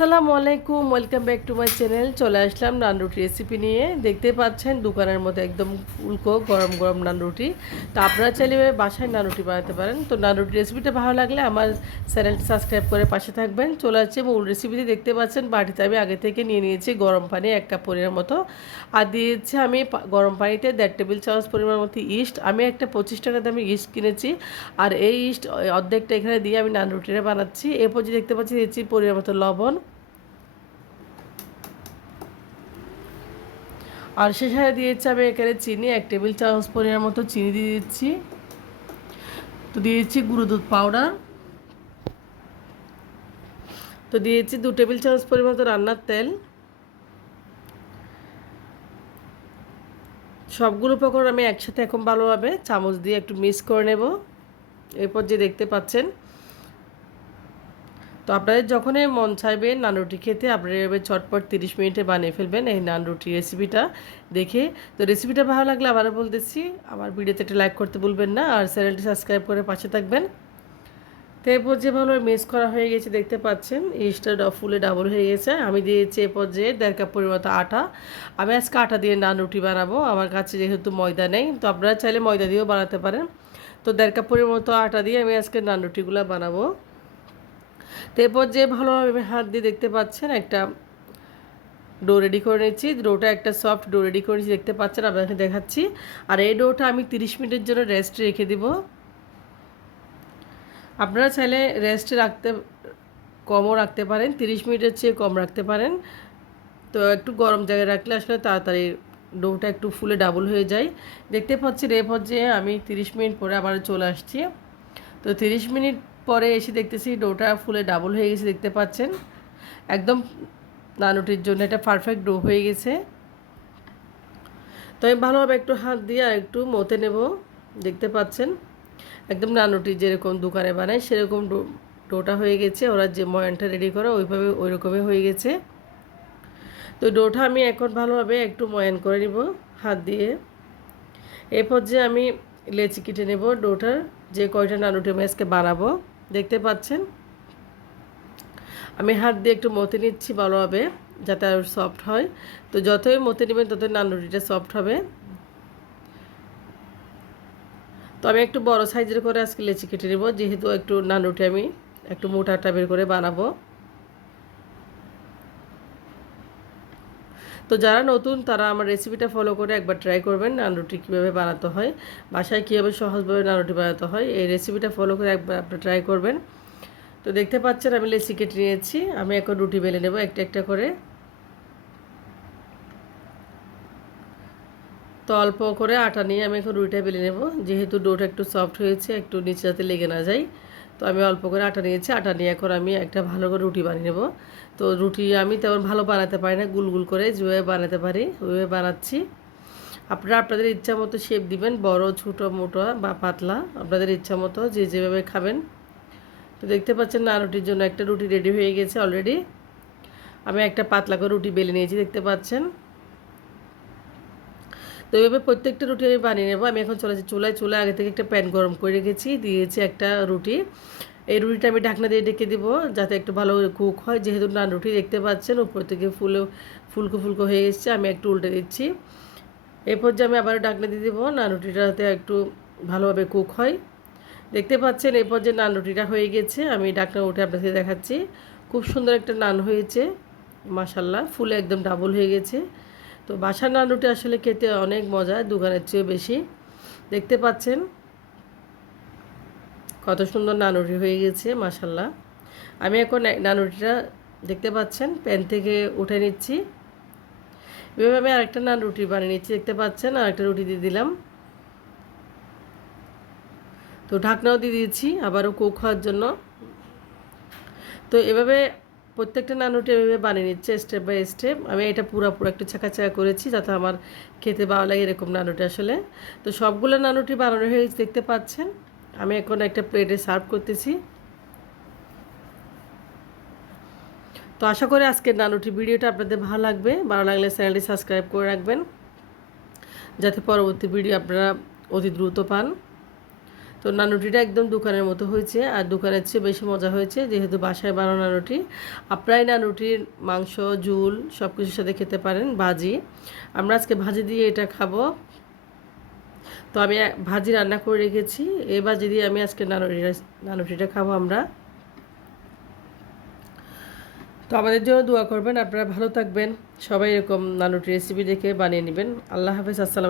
আসসালামু আলাইকুম, welcome back to my channel. চলে আসলাম নান রুটি রেসিপি নিয়ে। দেখতে পাচ্ছেন দোকানের মতো একদম ফুলকো গরম গরম নান রুটি। তো আপনারা চাইলে বাসায় নান রুটি বানাতে পারেন। তো নান রুটি রেসিপিটা ভালো লাগলে আমার চ্যানেলটি সাবস্ক্রাইব করে পাশে থাকবেন। চলে আসছে মূল রেসিপিতে। দেখতে পাচ্ছেন বাটিতে আমি আগে থেকে নিয়ে নিয়েছি গরম পানি 1 কাপ পরিমাণ মতো, আর দিয়েছি আমি গরম পানিতে 1.5 টেবিল চামচ পরিমাণ মতো ইস্ট। আমি একটা 25 টাকা দামে ইস্ট কিনেছি, আর এই ইস্ট অর্ধেকটা এখানে দিয়ে আমি নান রুটিটা বানাচ্ছি। এরপর যে দেখতে পাচ্ছি দিয়েছি পরিমাণ মতো লবণ, আর সে সাথে দিয়েছি আমি এখানে চিনি 1 টেবিল চামচ পরিমাণ মতো চিনি দিয়ে দিচ্ছি। তো দিয়েছি গুঁড়ো দুধ পাউডার, তো দিয়েছি 2 টেবিল চামচ পরিমাণ মতো রান্নার তেল। সবগুলো উপকরণ আমি একসাথে এখন ভালোভাবে চামচ দিয়ে একটু মিক্স করে নেব। এরপর যে দেখতে পাচ্ছেন, তো আপনাদের যখনই মন চাইবে নান রুটি খেতে, আপনারা এভাবে চটপট 30 মিনিটে বানিয়ে ফেলবেন এই নান রুটি রেসিপিটা দেখে। তো রেসিপিটা ভালো লাগলে আবারও বলতেছি, আমার ভিডিওতে একটা লাইক করতে ভুলবেন না, আর চ্যানেলটি সাবস্ক্রাইব করে পাশে থাকবেন। তো এরপর যে ভালোভাবে মিক্স করা হয়ে গেছে, দেখতে পাচ্ছেন ইস্টটা ফুলে ডাবল হয়ে গেছে। আমি দিয়েছি এরপর যে 1.5 কাপ পরিমাণ আটা। আমি আজকে আটা দিয়ে নান রুটি বানাবো, আমার কাছে যেহেতু ময়দা নেই। তো আপনারা চাইলে ময়দা দিয়েও বানাতে পারেন। তো 1.5 কাপ পরিমাণ আটা দিয়ে আমি আজকে নান রুটিগুলো বানাবো। তো এরপর যে ভালোভাবে হাত দিয়ে দেখতে পাচ্ছেন একটা ডো রেডি করে নিচ্ছি। ডোটা একটা সফট ডো রেডি করে নিচ্ছি, দেখতে পাচ্ছেন, আপনাকে দেখাচ্ছি। আর এই ডোটা আমি 30 মিনিটের জন্য রেস্টে রেখে দিব। আপনারা চাইলে রেস্টে কমও রাখতে পারেন, 30 মিনিটের চেয়ে কম রাখতে পারেন। তো একটু গরম জায়গায় রাখলে আসলে তাড়াতাড়ি ডোটা একটু ফুলে ডাবল হয়ে যায়। দেখতে পাচ্ছি এরপর যে আমি 30 মিনিট পরে আবার চলে আসছি। তো 30 মিনিট পরে এসে দেখতেছি ডোটা ফুলে ডাবল হয়ে গেছে, দেখতে পাচ্ছেন। একদম নান রুটির জন্য এটা পারফেক্ট ডো হয়ে গেছে। তো আমি ভালোভাবে একটু হাত দিয়ে আর একটু মতে নেব। দেখতে পাচ্ছেন একদম নান রুটি যেরকম দোকানে বানায় সেরকম ডোটা হয়ে গেছে। ওরা যে ময়ানটা রেডি করে ওইভাবে ওই রকমই হয়ে গেছে। তো ডোটা আমি এখন ভালোভাবে একটু ময়ান করে নিব হাত দিয়ে। এরপর যে আমি লেচি কেটে নেব ডোটার, যে কয়টা নান রুটি আমি আজকে বানাবো। দেখতে পাচ্ছেন আমি হাত দিয়ে একটু মতে নিচ্ছি ভালোভাবে, যাতে আরও সফট হয়। তো যতই মতে নেবেন ততই নান রুটিটা সফট হবে। তো আমি একটু বড় সাইজের করে আজকে লেচি কেটে নেব, যেহেতু একটু নান রুটি আমি একটু মোটা টাইপের করে বানাবো। তো যারা নতুন তারা আমার রেসিপিটা ফলো করে একবার ট্রাই করবেন নান রুটি কীভাবে বানাতে হয়, বাসায় কীভাবে সহজভাবে নান রুটি বানাতে হয়, এই রেসিপিটা ফলো করে একবার আপনারা ট্রাই করবেন। তো দেখতে পাচ্ছেন আমি লেচি কেটে নিয়েছি। আমি এখন রুটি বেলে নেব একটা একটা করে। তো অল্প করে আটা নিয়ে আমি এখন রুটিটা বেলে নেব, যেহেতু ডোটা একটু সফট হয়েছে, একটু নিচে যাতে লেগে না যায়। তো আমি অল্প করে আটা নিয়েছি, আটা নিয়ে এখন আমি একটা ভালো করে রুটি বানিয়ে নেব। তো রুটি আমি তেমন ভালো বানাতে পারি না, গুল গুল করে যেভাবে বানাতে পারি ওইভাবে বানাচ্ছি। আপনারা আপনাদের ইচ্ছা মতো শেপ দিবেন, বড় ছোটো মোটো বা পাতলা, আপনাদের ইচ্ছা মতো যে যেভাবে খাবেন। তো দেখতে পাচ্ছেন না রুটির জন্য একটা রুটি রেডি হয়ে গেছে অলরেডি। আমি একটা পাতলা করে রুটি বেলে নিয়েছি, দেখতে পাচ্ছেন। তো এইভাবে প্রত্যেকটা রুটি আমি বানিয়ে নেব। আমি এখন চলে যাচ্ছি চুলায় আগে থেকে একটা প্যান গরম করে রেখেছি, দিয়েছি একটা রুটি। এই রুটিটা আমি ঢাকনা দিয়ে ঢেকে দিব, যাতে একটু ভালো কুক হয়। যেহেতু নান রুটি দেখতে পাচ্ছেন উপর থেকে ফুলকো ফুলকো হয়ে এসছে, আমি একটু উল্টে দিচ্ছি। এরপর যে আমি আবার ঢাকনা দিয়ে দিব, নান রুটিটা যাতে একটু ভালোভাবে কুক হয়। দেখতে পাচ্ছেন এরপর যে নান রুটিটা হয়ে গেছে, আমি ঢাকনা উঠে আপনাদের দেখাচ্ছি। খুব সুন্দর একটা নান হয়েছে, মাশাল্লাহ, ফুলে একদম ডাবল হয়ে গেছে। তো বাসার নান রুটি আসলে খেতে অনেক মজা, দোকানের চেয়ে বেশি। দেখতে পাচ্ছেন কত সুন্দর নান রুটি হয়ে গেছে, মাশাল্লাহ। আমি এখন নান রুটিটা দেখতে পাচ্ছেন প্যান থেকে উঠে নিচ্ছি। এভাবে আমি আরেকটা নান রুটি বানিয়ে নিচ্ছি, দেখতে পাচ্ছেন আরেকটা রুটি দিয়ে দিলাম। তো ঢাকনাও দিয়ে দিয়েছি আবারও কুক হওয়ার জন্য। তো এভাবে প্রত্যেকটা নান রুটি এভাবে বানিয়ে নিচ্ছে স্টেপ বাই স্টেপ। আমি এটা পুরো একটু ছাকা ছাকা করেছি, যাতে আমার খেতে ভালো লাগে এরকম নান রুটি আসলে। তো সবগুলো নান রুটি বানানো হয়ে দেখতে পাচ্ছেন। আমি এখন একটা প্লেটে সার্ভ করতেছি। তো আশা করি আজকের নান রুটি ভিডিওটা আপনাদের ভালো লাগবে। ভালো লাগলে চ্যানেলটি সাবস্ক্রাইব করে রাখবেন, যাতে পরবর্তী ভিডিও আপনারা অতি দ্রুত পান। তো নানুটিটা একদম দোকানের মতো হয়েছে, আর দোকানের চেয়ে বেশি মজা হয়েছে যেহেতু বাসায় বানানো নানুটি। আপনারাই নানুটির মাংস, ঝুল সব কিছুর সাথে খেতে পারেন, ভাজি। আমরা আজকে ভাজি দিয়ে এটা খাবো। তো আমি ভাজি রান্না করে রেখেছি, এই ভাজি দিয়ে আমি আজকে নানুটিটা খাবো আমরা। তো আমাদের জন্য দোয়া করবেন, আপনারা ভালো থাকবেন, সবাই এরকম নানুটি রেসিপি দেখে বানিয়ে নেবেন। আল্লাহ হাফেজ, আসসালাম।